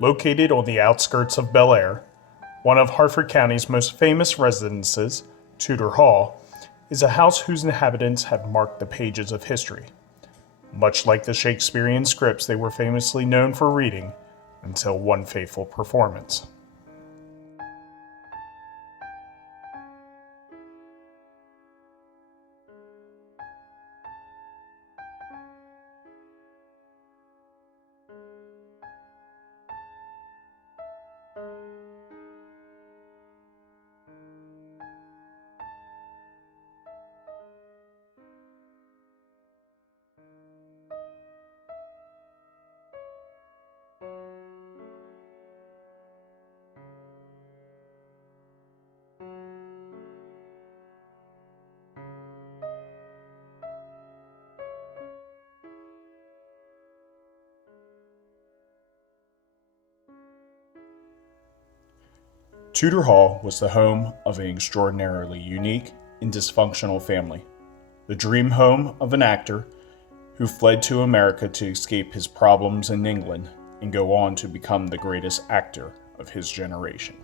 Located on the outskirts of Bel Air, one of Harford County's most famous residences, Tudor Hall, is a house whose inhabitants have marked the pages of history, much like the Shakespearean scripts they were famously known for reading, until one fateful performance. Tudor Hall was the home of an extraordinarily unique and dysfunctional family, the dream home of an actor who fled to America to escape his problems in England and go on to become the greatest actor of his generation.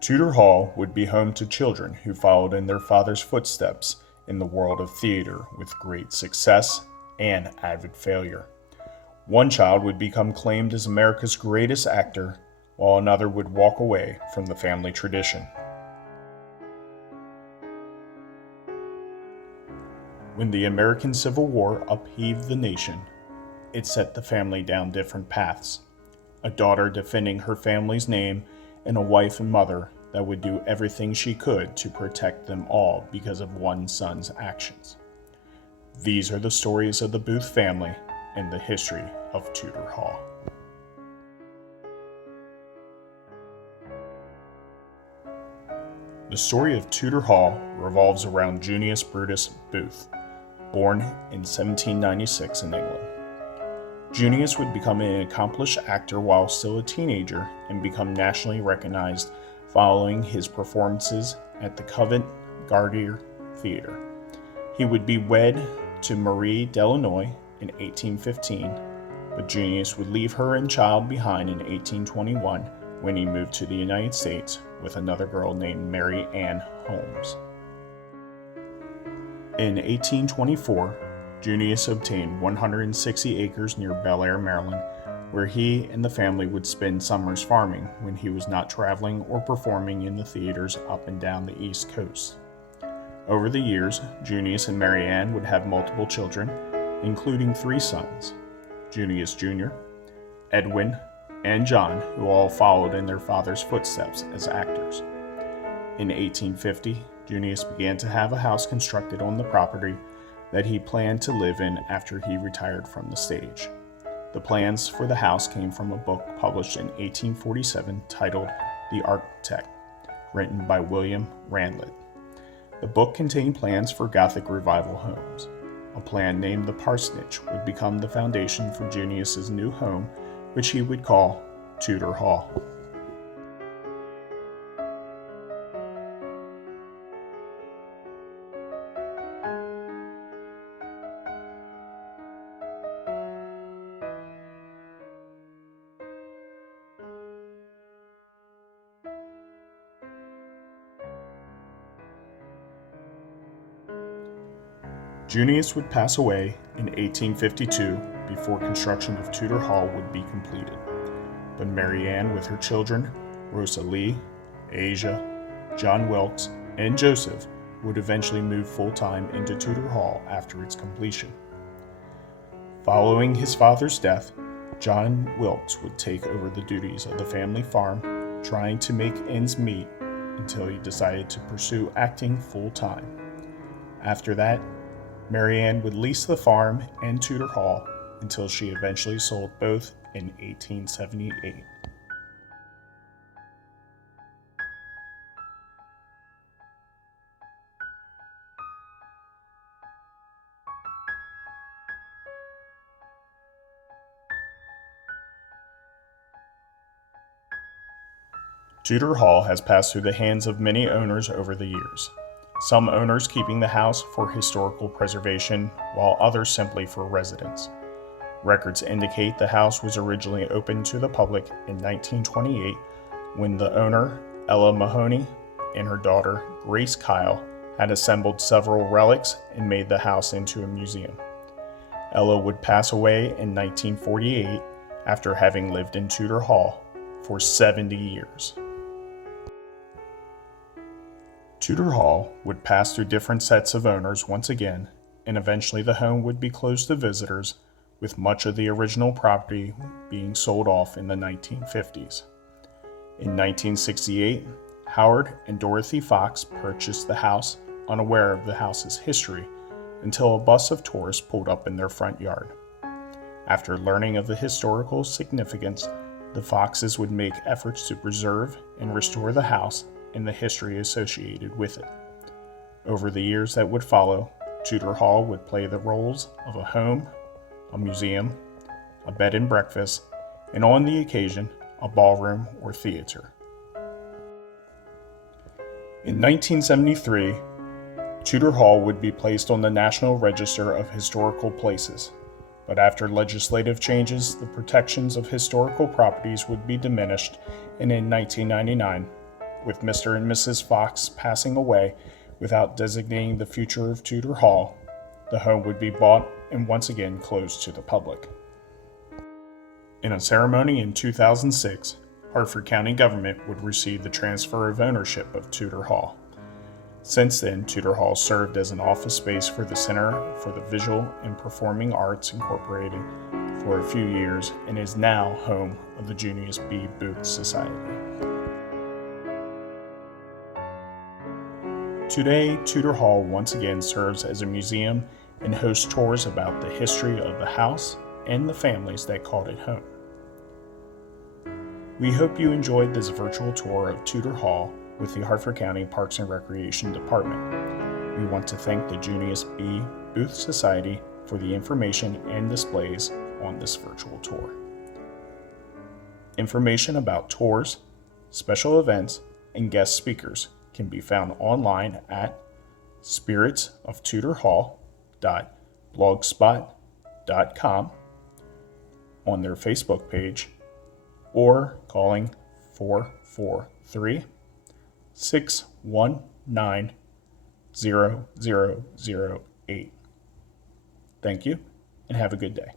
Tudor Hall would be home to children who followed in their father's footsteps in the world of theater with great success and avid failure. One child would become claimed as America's greatest actor, while another would walk away from the family tradition. When the American Civil War upheaved the nation, it set the family down different paths. A daughter defending her family's name, and a wife and mother that would do everything she could to protect them all because of one son's actions. These are the stories of the Booth family and the history of Tudor Hall. The story of Tudor Hall revolves around Junius Brutus Booth, born in 1796 in England. Junius would become an accomplished actor while still a teenager and become nationally recognized following his performances at the Covent Garden Theatre. He would be wed to Marie Delanoy in 1815, but Junius would leave her and child behind in 1821 when he moved to the United States with another girl named Mary Ann Holmes. In 1824, Junius obtained 160 acres near Bel Air, Maryland, where he and the family would spend summers farming when he was not traveling or performing in the theaters up and down the East Coast. Over the years, Junius and Mary Ann would have multiple children, including 3 sons, Junius Jr., Edwin, and John, who all followed in their father's footsteps as actors. In 1850, Junius began to have a house constructed on the property that he planned to live in after he retired from the stage. The plans for the house came from a book published in 1847 titled The Architect, written by William Randlett. The book contained plans for Gothic revival homes. A plan named the Parsonage would become the foundation for Junius's new home, which he would call Tudor Hall. Junius would pass away in 1852 before construction of Tudor Hall would be completed. But Mary Ann, with her children, Rosa Lee, Asia, John Wilkes, and Joseph, would eventually move full-time into Tudor Hall after its completion. Following his father's death, John Wilkes would take over the duties of the family farm, trying to make ends meet until he decided to pursue acting full-time. After that, Mary Ann would lease the farm and Tudor Hall until she eventually sold both in 1878. Tudor Hall has passed through the hands of many owners over the years. some owners keeping the house for historical preservation, while others simply for residence. Records indicate the house was originally opened to the public in 1928 when the owner, Ella Mahoney, and her daughter, Grace Kyle, had assembled several relics and made the house into a museum. Ella would pass away in 1948 after having lived in Tudor Hall for 70 years. Tudor Hall would pass through different sets of owners once again, and eventually the home would be closed to visitors, with much of the original property being sold off in the 1950s. In 1968, Howard and Dorothy Fox purchased the house, unaware of the house's history, until a bus of tourists pulled up in their front yard. After learning of the historical significance, the Foxes would make efforts to preserve and restore the house and the history associated with it. Over the years that would follow, Tudor Hall would play the roles of a home, a museum, a bed and breakfast, and on the occasion, a ballroom or theater. In 1973, Tudor Hall would be placed on the National Register of Historical Places, but after legislative changes, the protections of historical properties would be diminished, and in 1999, with Mr. and Mrs. Fox passing away without designating the future of Tudor Hall, the home would be bought and once again closed to the public. In a ceremony in 2006, Harford County government would receive the transfer of ownership of Tudor Hall. Since then, Tudor Hall served as an office space for the Center for the Visual and Performing Arts Incorporated for a few years and is now home of the Junius B. Booth Society. Today, Tudor Hall once again serves as a museum and hosts tours about the history of the house and the families that called it home. We hope you enjoyed this virtual tour of Tudor Hall with the Harford County Parks and Recreation Department. We want to thank the Junius B. Booth Society for the information and displays on this virtual tour. Information about tours, special events, and guest speakers can be found online at spiritsoftudorhall.blogspot.com, on their Facebook page, or calling 443-619-0008. Thank you, and have a good day.